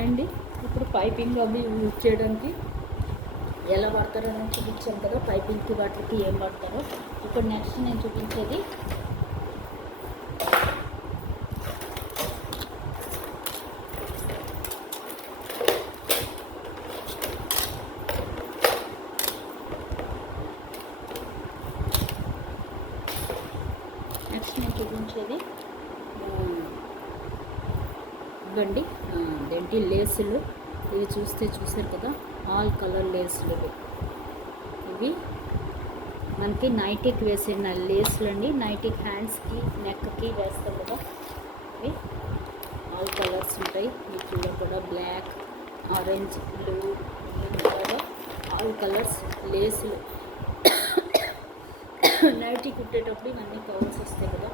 And ఇప్పుడు piping అవి use చేయడానికి ఎలా వాడతారో నేను చూపించాను కదా, పైపింగ్కి వాటికి ఏం వాడతారో. ఇప్పుడు నెక్స్ట్ నేను చూపించేది ఇవ్వండి ఏంటి లేసులు. ఇవి చూసారు కదా, ఆల్ కలర్ లేసులు. ఇవి మనకి నైటీకి వేసిన లేసులు అండి. నైటీకి హ్యాండ్స్కి నెక్కి వేస్తాం కదా, ఇవి ఆల్ కలర్స్ ఉంటాయి. వీటిలో కూడా black, orange, blue, all colours లేసులు. నైటీ కుట్టేటప్పుడు ఇవన్నీ కావాల్సి వస్తాయి కదా,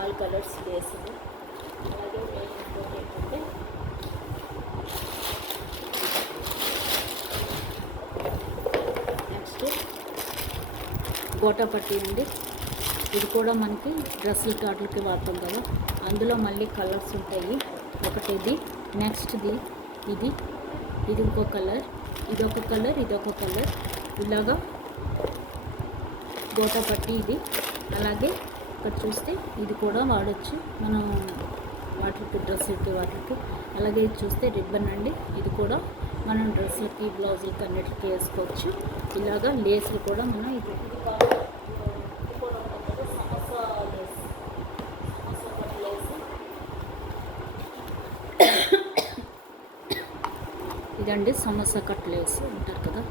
ఆల్ కలర్స్ లేసులు. అలాగే ఏంటంటే నెక్స్ట్ గోటా పట్టీ అండి. ఇది కూడా మనకి డ్రెస్సుల కాట్లకి వాడతాం కదా, అందులో మళ్ళీ కలర్స్ ఉంటాయి. ఒకటి ఇది, నెక్స్ట్ది ఇది ఇంకో కలర్, ఇదొక కలర్, ఇదొక కలర్. ఇలాగా గోటా పట్టీ ఇది. అలాగే ఇక్కడ చూస్తే ఇది కూడా వాడచ్చు మనం వాటికి, డ్రెస్సులకి వాటికి. అలాగే చూస్తే రిబ్బన్ అండి. ఇది కూడా మనం డ్రెస్సులకి, బ్లౌజులకి అన్నిటికీ వేసుకోవచ్చు. ఇలాగా లేస్లు కూడా మనం ఇది ఇదండి సమోసా కట్ లేస్ అంటారు కదా,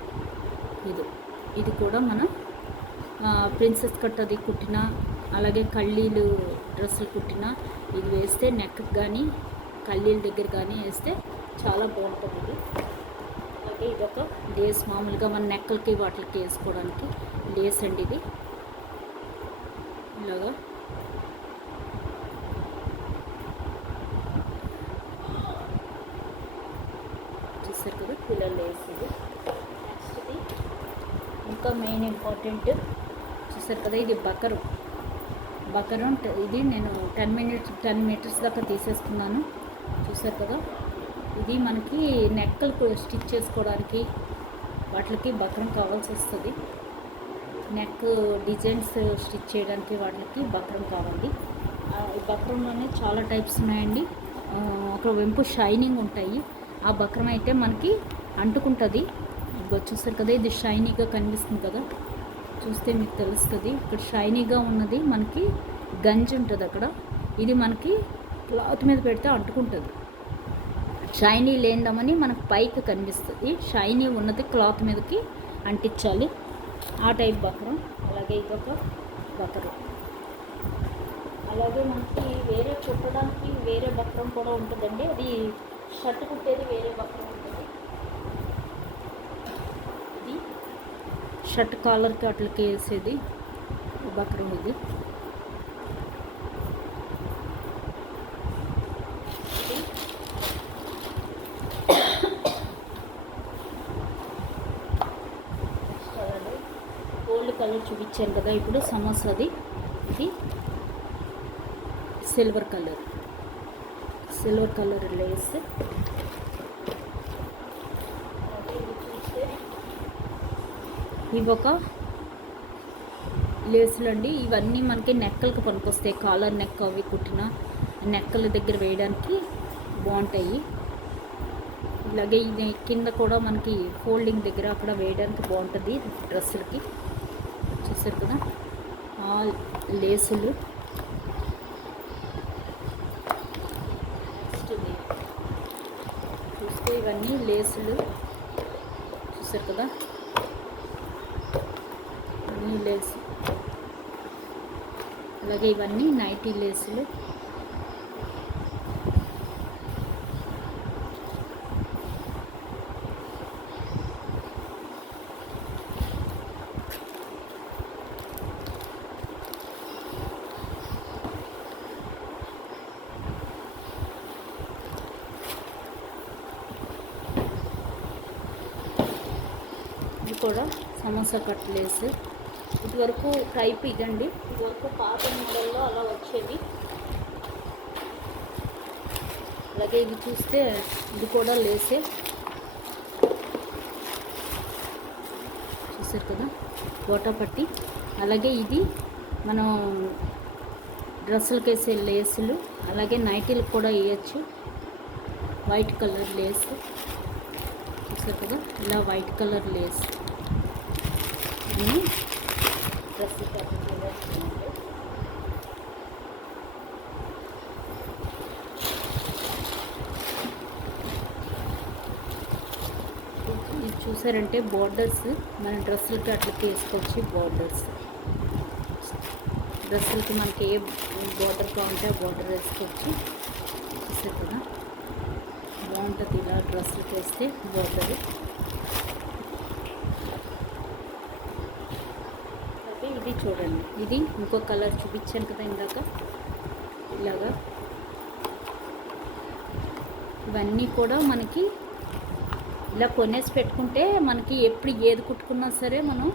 ఇది కూడా మనం ప్రిన్సెస్ కట్ అది కుట్టిన, అలాగే కళ్ళీలు డ్రెస్సులు కుట్టిన ఇది వేస్తే నెక్ కానీ కళ్ళీల దగ్గర కానీ వేస్తే చాలా బాగుంటుంది ఇది. అలాగే ఇదొక లేస్, మామూలుగా మన నెక్కలకి వాటికి వేసుకోవడానికి లేస్ అండి ఇది. ఇలాగా చూసారు కదా, పిల్లల లేస్ ఇది. నెక్స్ట్ది ఇంకా మెయిన్ ఇంపార్టెంట్ చూసారు కదా, ఇది బకరు. ఇది నేను 10 మీటర్స్ దాకా తీసేసుకున్నాను. చూసారు కదా, ఇది మనకి నెక్కలు స్టిచ్ చేసుకోవడానికి వాటికి బక్రం కావాల్సి వస్తుంది. నెక్ డిజైన్స్ స్టిచ్ చేయడానికి వాటికి బక్రం కావాలి. ఈ బక్రంలోనే చాలా టైప్స్ ఉన్నాయండి. ఒక వెంపు షైనింగ్ ఉంటాయి. ఆ బక్రం అయితే మనకి అంటుకుంటుంది. చూసారు కదా, ఇది షైనీగా కనిపిస్తుంది కదా, చూస్తే మీకు తెలుస్తుంది. ఇక్కడ షైనీగా ఉన్నది మనకి గంజి ఉంటుంది అక్కడ. ఇది మనకి క్లాత్ మీద పెడితే అంటుకుంటుంది. షైనీ లేందామని మనకు పైకి కనిపిస్తుంది. షైనీ ఉన్నది క్లాత్ మీదకి అంటించాలి, ఆ టైప్ బక్రం. అలాగే ఇదొక బక్రం. అలాగే మనకి వేరే కుట్టడానికి వేరే బక్రం కూడా ఉంటుందండి. అది షర్ట్ కుట్టేది వేరే బక్రం ఉంటుంది. ఇది షర్ట్ కాలర్కి అట్లకి వేసేది బక్రం ఇది. గోల్డ్ కలర్ చూపించాను కదా ఇప్పుడు సమోసాది. ఇది సిల్వర్ కలర్ లేస్. ఇవి ఒక లేసులు అండి. ఇవన్నీ మనకి నెక్కలకు పనికొస్తాయి. కాలర్ నెక్ అవి కుట్టిన నెక్కల దగ్గర వేయడానికి బాగుంటాయి. ఇలాగే ఇది కింద కూడా మనకి ఫోల్డింగ్ దగ్గర అక్కడ వేయడానికి బాగుంటుంది డ్రెస్సులకి. చూసారు కదా, ఆల్ లేసులు. చూస్తే ఇవన్నీ లేసులు. చూసారు కదా, అన్నీ లేసు. అలాగే ఇవన్నీ నైటీ లేసులు. ఇది కూడా సమోసా కట్ లేస్. ఇదివరకు టైప్ ఇదండి. ఇదివరకు పాత మోడల్లో అలా వచ్చేది. అలాగే ఇవి చూస్తే ఇది కూడా లేసే, చూసారు కదా గోటా పట్టి. అలాగే ఇది మనం డ్రెస్సులకి వేసే లేసులు, అలాగే నైటీలకు కూడా వేయచ్చు. వైట్ కలర్ లేస్ చూసారు కదా, ఇలా వైట్ కలర్ లేస్ అన్నీ డ్రెస్సులకి అట్లా వేసుకుంటే. ఇది చూసారంటే బోర్డర్స్ మన డ్రెస్సులకి అట్లా వేసుకోవచ్చు. డ్రెస్సులకి మనకి ఏ బోర్డర్ కావాలంటే ఆ బోర్డర్ వేసుకోవచ్చు. చూసారు కదా బాగుంటుంది ఇలా డ్రెస్సులకి వేస్తే బోర్డర్. అలాగే ఇది చూడండి, ఇది ఇంకో కలర్ చూపించాను కదా ఇందాక, ఇలాగా ఇవన్నీ కూడా మనకి ఇలా కొనేసి పెట్టుకుంటే మనకి ఎప్పుడు ఏది కుట్టుకున్నా సరే మనం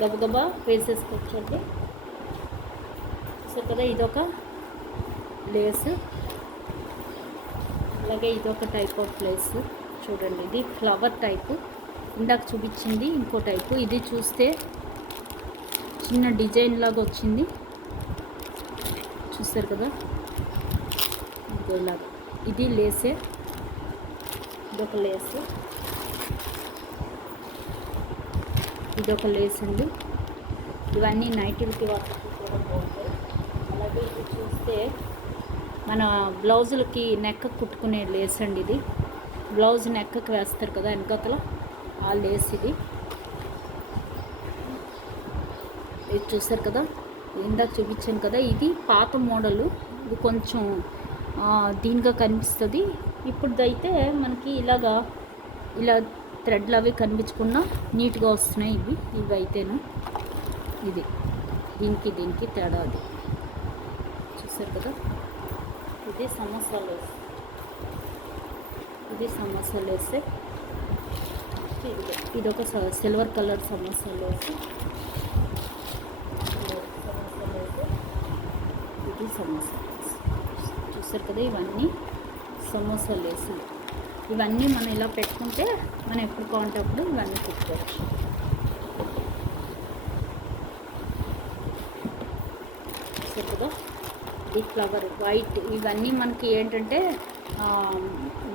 గబగబా వేసేసుకోవచ్చు అండి. సో కదా ఇదొక లేస్, అలాగే ఇదొక టైప్ ఆఫ్ లేస్ చూడండి. ఇది ఫ్లవర్ టైపు, ఇందాక చూపించింది ఇంకో టైపు. ఇది చూస్తే చిన్న డిజైన్ లాగా వచ్చింది, చూస్తారు కదా ఇలాగా. ఇది లేసే, ఇదొక లేస్, ఇదొక లేస్ అండి. ఇవన్నీ నైటీలకి వాటికి కూడా బాగుంటాయి. అలాగే ఇది చూస్తే మన బ్లౌజులకి నెక్ కుట్టుకునే లేస్ అండి. ఇది బ్లౌజ్ నెక్కకి వేస్తారు కదా వెనకతల, ఆ లేస్ ఇది. ఇది చూస్తారు కదా ఇందాక చూపించాను కదా, ఇది పాత మోడలు. ఇది కొంచెం దీనిగా కనిపిస్తుంది. ఇప్పుడుదైతే మనకి ఇలా థ్రెడ్లు అవి కనిపించకుండా నీట్గా వస్తున్నాయి ఇవి అయితేను. ఇది దీనికి తేడా అది చూసారు కదా. ఇది సమోసా లేస్, ఇది సమోసా లేస్. ఇదొక సిల్వర్ కలర్ సమోసా లేస్, ఇది సమోసా లేస్. చూసారు కదా ఇవన్నీ సమోసా లేసులు. ఇవన్నీ మనం ఇలా పెట్టుకుంటే మనం ఎప్పుడు కావాలంటప్పుడు ఇవన్నీ కుట్టుకోవచ్చు. చూసారు కదా ఈ ఫ్లవర్ వైట్, ఇవన్నీ మనకి ఏంటంటే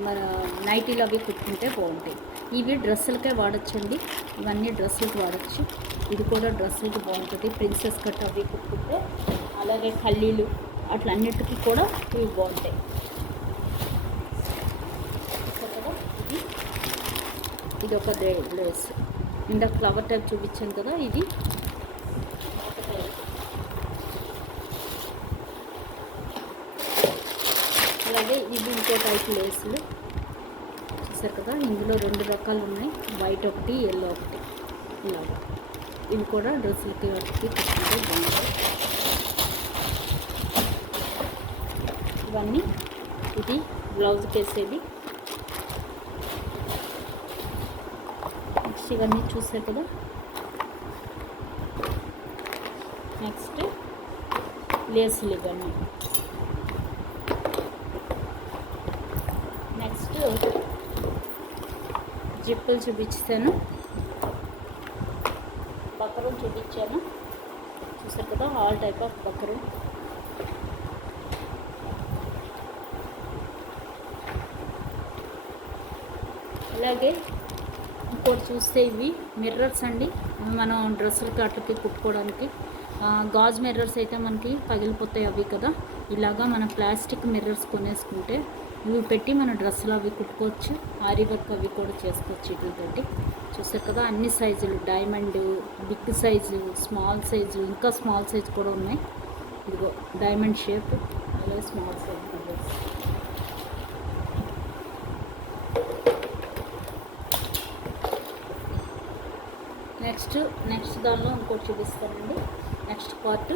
మన నైటీలు అవి కుట్టుకుంటే బాగుంటాయి. ఇవి డ్రెస్సులకే వాడచ్చండి, ఇవన్నీ డ్రెస్సులకి వాడచ్చు. ఇది కూడా డ్రెస్సులకి బాగుంటుంది, ప్రిన్సెస్ కట్ అవి కుట్టుకుంటే. అలాగే కల్లీలు అట్లా అన్నిటికీ కూడా ఇవి బాగుంటాయి. ఇది ఒక లేస్, ఇందాక ఫ్లవర్ టైప్ చూపించాను కదా, ఇది అలాగే ఇది ఇంకో టైప్ లేసులు. చూసారు కదా ఇందులో 2 రకాలు ఉన్నాయి, వైట్ ఒకటి ఎల్లో ఒకటి. ఇలాగా ఇవి కూడా డ్రెస్సులకి వాటికి కుట్టుకుంటే బాగుంటాయి. ఇవన్నీ ఇది బ్లౌజ్కి వేసేవి. నెక్స్ట్ ఇవన్నీ చూసారు కదా. నెక్స్ట్ లేసులు ఇవన్నీ. నెక్స్ట్ జిప్పులు చూపించాను, బకరం చూపించాను. చూసారు కదా ఆల్ టైప్ ఆఫ్ బకరం. అలాగే ఇంకోటి చూస్తే ఇవి మిర్రర్స్ అండి, మనం డ్రెస్సులకి అట్లకి కుట్టుకోవడానికి. గాజు మిర్రర్స్ అయితే మనకి పగిలిపోతాయి అవి కదా, ఇలాగా మన ప్లాస్టిక్ మిర్రర్స్ కొనేసుకుంటే ఇవి పెట్టి మన డ్రెస్సులు అవి కుట్టుకోవచ్చు. ఆరీ వర్క్ అవి కూడా చేసుకోవచ్చు వీటితోటి. చూసారు కదా అన్ని సైజులు, diamond, big size, small size, ఇంకా స్మాల్ సైజు కూడా ఉన్నాయి. ఇదిగో డైమండ్ షేప్, అలాగే స్మాల్ సైజ్ మిర్రర్స్. నెక్స్ట్ దానిలో ఇంకోటి చూపిస్తానండి. Next part